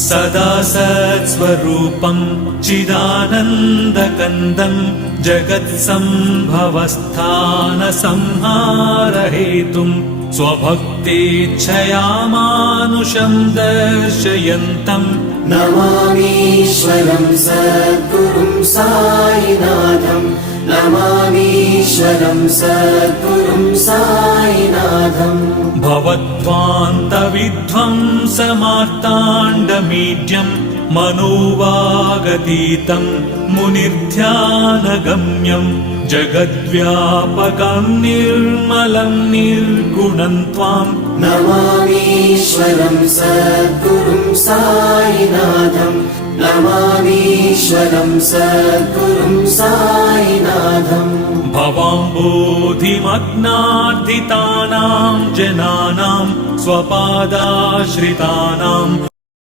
सदा सत्स्वरूपं चिदानन्दकन्दं जगत्सम्भवस्थानसंहारहेतुं स्वभक्तेच्छया मानुषं दर्शयन्तम् नमामीश्वरं सद्गुरुं साईनाथं नमामीश्वरं सद्गुरुं साईनाथं भवद्वान्तविध्वंसमार्ताण्डमीड्यं मनोवागतीतं मुनिर्ध्यानगम्यं जगद्व्यापकं निर्मलं निर्गुणं त्वां नमामीश्वरं सद्गुरुं साईनाथं नमामीश्वरं सद्गुरुं साईनाथं भवाम्बोधिमग्नार्दितानां जनानां स्वपादाश्रितानां